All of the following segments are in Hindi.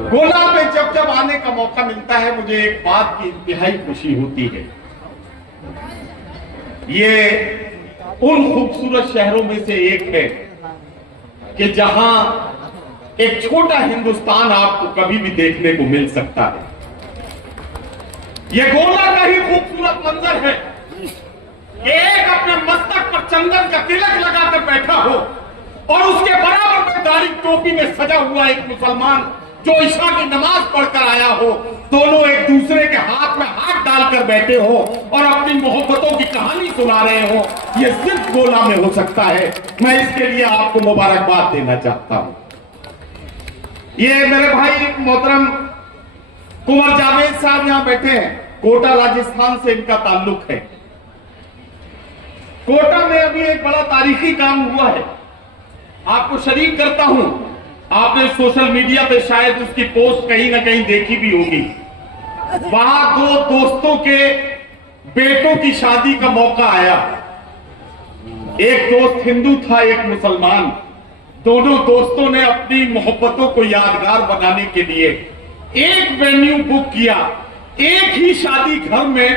गोला पे जब जब आने का मौका मिलता है मुझे एक बात की इंतहाई खुशी होती है। ये उन खूबसूरत शहरों में से एक है कि जहां एक छोटा हिंदुस्तान आपको कभी भी देखने को मिल सकता है। यह गोला का ही खूबसूरत मंजर है कि एक अपने मस्तक पर चंदन का तिलक लगाकर बैठा हो और उसके बराबर में दाढ़ी टोपी में सजा हुआ एक मुसलमान जो ईशा की नमाज पढ़कर आया हो, दोनों एक दूसरे के हाथ में हाथ डालकर बैठे हो और अपनी मोहब्बतों की कहानी सुना रहे हो। यह सिर्फ गोला में हो सकता है। मैं इसके लिए आपको मुबारकबाद देना चाहता हूं। ये मेरे भाई मोहतरम कुंवर जावेद साहब यहां बैठे हैं। कोटा राजस्थान से इनका ताल्लुक है। कोटा में अभी एक बड़ा तारीखी काम हुआ है, आपको शरीक करता हूं। आपने सोशल मीडिया पे शायद उसकी पोस्ट कहीं ना कहीं देखी भी होगी। वहां दो दोस्तों के बेटों की शादी का मौका आया। एक दोस्त हिंदू था, एक मुसलमान। दोनों दोस्तों ने अपनी मोहब्बतों को यादगार बनाने के लिए एक वेन्यू बुक किया। एक ही शादी घर में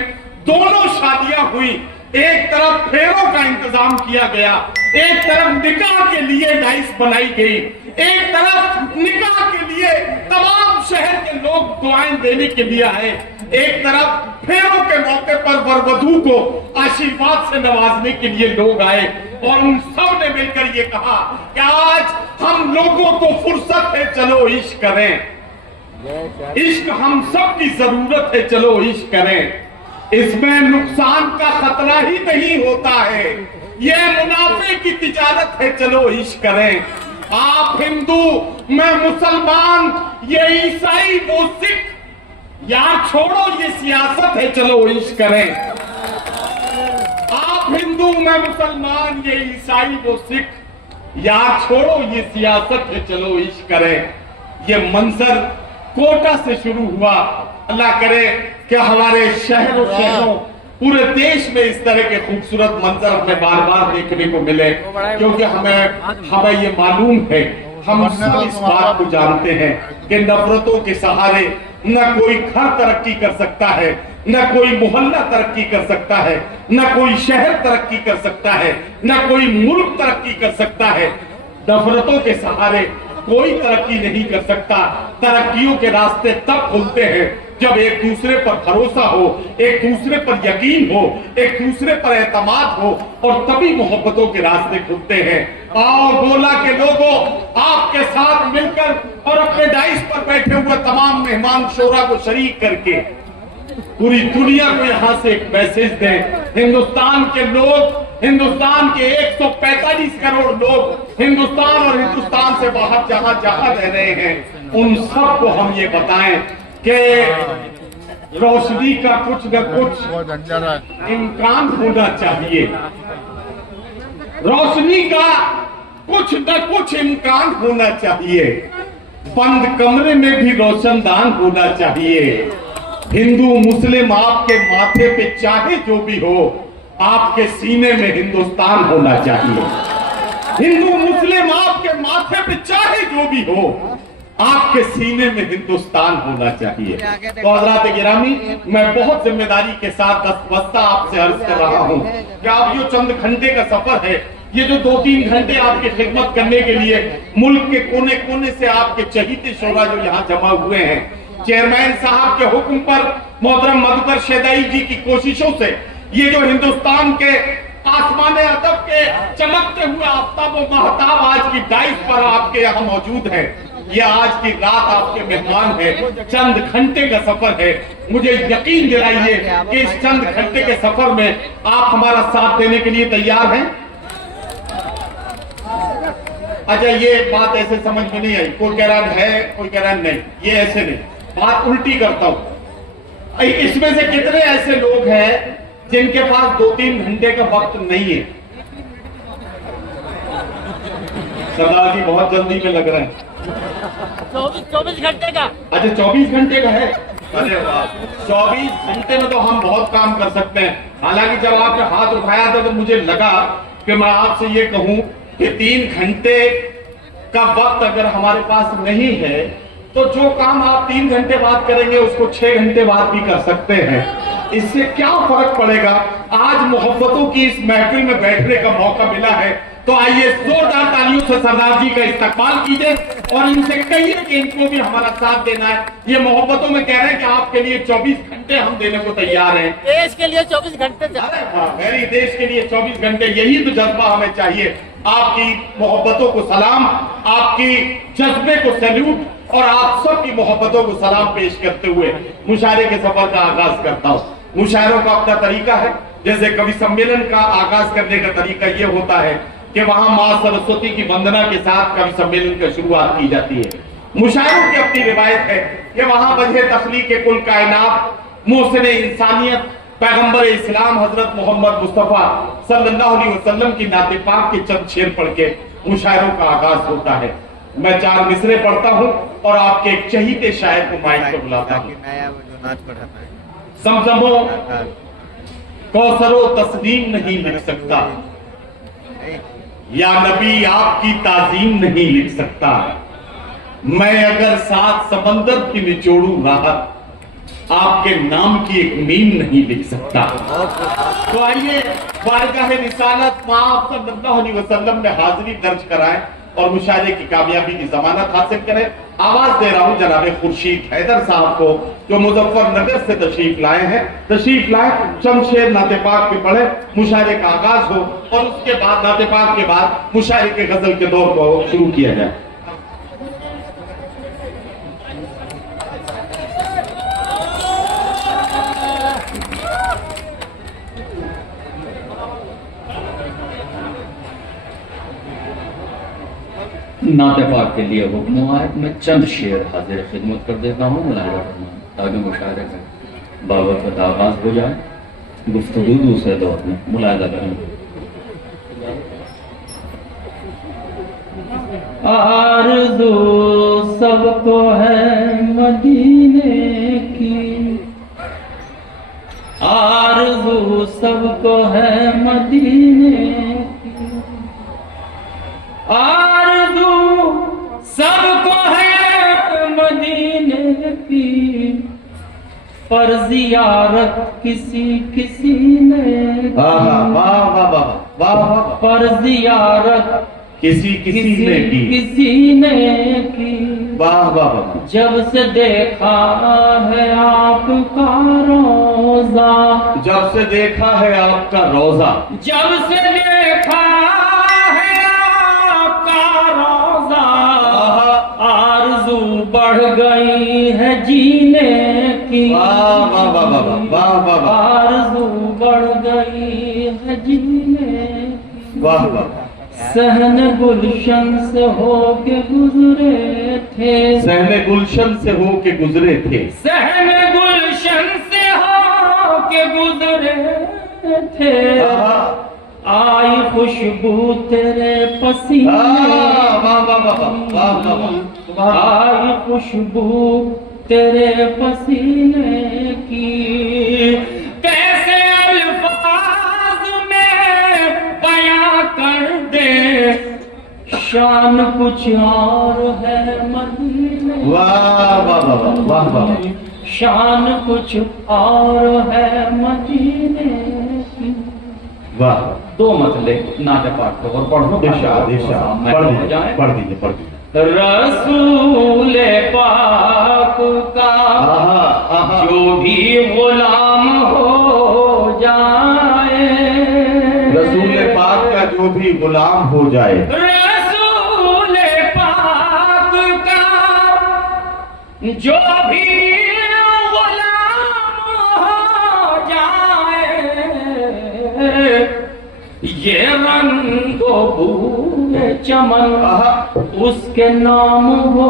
दोनों शादियां हुई। एक तरफ फेरों का इंतजाम किया गया, एक तरफ निकाह के लिए डाइस बनाई गई, एक तरफ निकाह के लिए तमाम शहर के लोग दुआएं देने के लिए आए, एक तरफ फेरों के मौके पर वरवधू को आशीर्वाद से नवाजने के लिए लोग आए। और उन सब ने मिलकर ये कहा कि आज हम लोगों को फुर्सत है, चलो इश्क करें। इश्क हम सब की जरूरत है, चलो इश्क करें। इसमें नुकसान का खतरा ही नहीं होता है, यह मुनाफे की तिजारत है, चलो इश्क करें। आप हिंदू, मैं मुसलमान, ये ईसाई, वो सिख, यार छोड़ो ये सियासत है, चलो इश्क करें। आप हिंदू, मैं मुसलमान, ये ईसाई, वो सिख, यार छोड़ो ये सियासत है, चलो इश्क करें। ये मंजर कोटा से शुरू हुआ। अल्लाह करे कि हमारे शहरों पूरे देश में इस तरह के खूबसूरत मंजर हमें बार बार देखने को मिले, क्योंकि हमें ये मालूम है, हम सब इस बात को जानते हैं कि नफरतों के सहारे न कोई घर तरक्की कर सकता है, न कोई मोहल्ला तरक्की कर सकता है, न कोई शहर तरक्की कर सकता है, न कोई मुल्क तरक्की कर सकता है। नफरतों के सहारे कोई तरक्की नहीं कर सकता। तरक्कियों के रास्ते तब खुलते हैं जब एक दूसरे पर भरोसा हो, एक दूसरे पर यकीन हो, एक दूसरे पर एतमाद हो, और तभी मोहब्बतों के रास्ते खुलते हैं। आओ गोला के लोगों, आपके साथ मिलकर और अपने डाइस पर बैठे हुए तमाम मेहमान शोरा को शरीक करके पूरी दुनिया को यहां से एक मैसेज दें। हिंदुस्तान के लोग, हिंदुस्तान के 145 करोड़ लोग हिंदुस्तान और हिंदुस्तान से बाहर जहां जहां रह रहे हैं, उन सबको हम ये बताएं कि रोशनी का कुछ न कुछ इम्कान होना चाहिए। रोशनी का कुछ न कुछ इम्कान होना चाहिए। बंद कमरे में भी रोशनदान होना चाहिए। हिंदू मुस्लिम आपके माथे पे चाहे जो भी हो, आपके सीने में हिंदुस्तान होना चाहिए। हिंदू मुस्लिम आपके माथे पे चाहे जो भी हो, आपके सीने में हिंदुस्तान होना चाहिए। तो हज़रात गिरामी, मैं बहुत जिम्मेदारी के साथ दस्तबस्ता आपसे अर्ज कर रहा हूं कि आप ये चंद घंटे का सफर है, ये जो 2-3 घंटे आपकी खिदमत करने के लिए मुल्क के कोने कोने से आपके चहीते शोरा जो यहाँ जमा हुए हैं, चेयरमैन साहब के हुक्म पर मोहतरम मधुकर शेदाई जी की कोशिशों से ये जो हिंदुस्तान के आसमान अदब के चमकते हुए आफ्ताब व महताब आज की डाइस पर आपके यहाँ मौजूद है, ये आज की रात आपके मेहमान है। चंद घंटे का सफर है। मुझे यकीन दिलाइए कि इस चंद घंटे के सफर में आप हमारा साथ देने के लिए तैयार हैं। अच्छा, ये बात ऐसे समझ में नहीं आई, कोई कह रहा है, कोई कह रहा नहीं, ये ऐसे नहीं, बात उल्टी करता हूं। इसमें से कितने ऐसे लोग हैं जिनके पास 2-3 घंटे का वक्त नहीं है? सरदार जी बहुत जल्दी में लग रहे हैं। 24 घंटे का। अच्छा, 24 घंटे का है। अरे वाह, 24 घंटे में तो हम बहुत काम कर सकते हैं। हालांकि जब आपने हाथ उठाया था तो मुझे लगा कि मैं आपसे ये कहूं कि 3 घंटे का वक्त अगर हमारे पास नहीं है तो जो काम आप 3 घंटे बाद करेंगे उसको 6 घंटे बाद भी कर सकते हैं। इससे क्या फर्क पड़ेगा? आज मोहब्बतों की इस महफिल में बैठने का मौका मिला है, तो आइए जोरदार तालियों से सरदार जी का इस्तकबाल कीजिए और इनसे कहिए कि इनको भी हमारा साथ देना है। ये मोहब्बतों में कह रहे हैं कि आपके लिए 24 घंटे हम देने को तैयार हैं। देश के लिए 24 घंटे अरे वाह, मेरी देश के लिए 24 घंटे, यही तो जज्बा हमें चाहिए। आपकी मोहब्बतों को सलाम, आपकी जज्बे को सैल्यूट और आप सबकी मोहब्बतों को सलाम पेश करते हुए मुशायरे के सफर का आगाज करता हूँ। मुशायरों का अपना तरीका है। जैसे कवि सम्मेलन का आगाज करने का तरीका यह होता है कि वहां मां सरस्वती की वंदना के साथ कवि सम्मेलन की शुरुआत की जाती है। मुशायरों की अपनी रिवायत है कि वहां वजह तख्लीक कुल कायनात, मोहसिन इंसानियत, पैगंबर इस्लाम हजरत मोहम्मद मुस्तफा सल्लल्लाहु अलैहि वसल्लम की नाते पाक के चंद शेर पढ़ के मुशायरों का आगाज होता है। मैं 4 मिसरे पढ़ता हूं और आपके एक चहीते शायर को माइक पर बुलाता हूं। समझमो कौसरो तस्लीम नहीं लिख सकता, या नबी आपकी ताजीम नहीं लिख सकता। मैं अगर 7 समंदर की निचोड़ू राहत, आपके नाम की एक मीम नहीं लिख सकता। तो आइए बारगाह रिसालत मां सल्लल्लाहु अलैहि वसल्लम में हाजिरी दर्ज कराएं और मुशायरे की कामयाबी की जमानत हासिल करें। आवाज दे रहा हूं जनाब खुर्शीद हैदर साहब को, जो मुजफ्फरनगर से तशरीफ लाए हैं। तशरीफ लाए, चंद शेर नाते पाक पे पढ़े, मुशायरे का आगाज हो और उसके बाद नाते पाक के बाद मुशायरे के गजल के दौर को शुरू किया जाए। नाते पाक के लिए हुक्म आए, मैं चंद शेर हाजिर खिदमत कर देता हूँ ताकि मुशायरे का बाबत आगाज हो जाए। गुफ्तगू दूसरे दौर में मुलायदा करें। आरज़ू सबको है मदीने की, आरज़ू सबको है मदीने की, आरज़ू सबको है मदीने की, पर जियारत किसी किसी ने पर जियारत किसी किसी ने की। वाह वाह वाह। जब से देखा है आपका रोजा, जब से देखा है आपका रोजा, जब से देखा है आपका रोजा, आरज़ू बढ़ गई है जीने की। वाह वाह वाह वाह वाह वाह। आरज़ू बढ़ गई है जीने की। वाह वाह। सहन गुलशन से होके गुजरे थे, सहने गुलशन से होके गुजरे थे, सहन गुलशन से होके गुजरे थे। आई खुशबू तेरे पसीने, आई खुशबू तेरे पसीने की। कैसे अल्फाज में बयां कर दे, शान कुछ और है मदीने। वाह वाह वाह वाह वाह। शान कुछ और है मदीने की। वाह। 2 मतले नाते पाठ और पढ़ो। इरशाद इरशाद पढ़ दीजिए पढ़ दीजिए पढ़ दीजिए। रसूल पाक का जो भी गुलाम हो जाए, रसूल पाक का जो भी गुलाम हो जाए, रसूल पाक का जो भी गुलाम हो जाए, ये रंगो बूए चमन उसके नाम हो।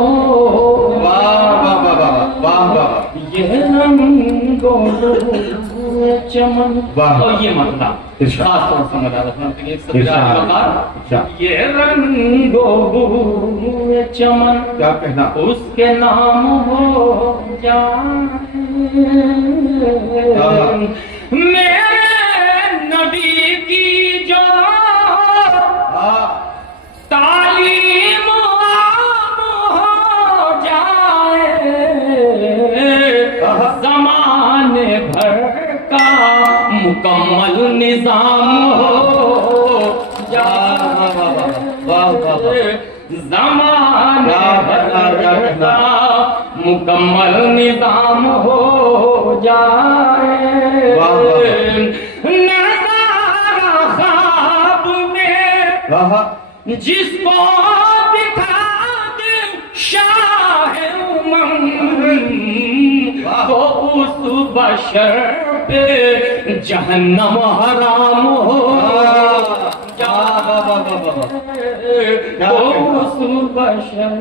वाह वाह वाह वाह वाह वाह। ये रंगो बूए चमन। वाह। और ये मतलब खास तौर से मजा रखना, ये रंगो बूए चमन क्या कहना, उसके नाम हो जाए। मेरे नबी की जो तालीम आम हो जाए, वाह वाह ज़माने का मुकम्मल निज़ाम हो जाए। वाह वाह नज़ारा ख्वाब में वाह जिसको दिखा दे शाह उमंग, वो उस बशर पे जहन्नम हराम हो जाए। वो उस बशर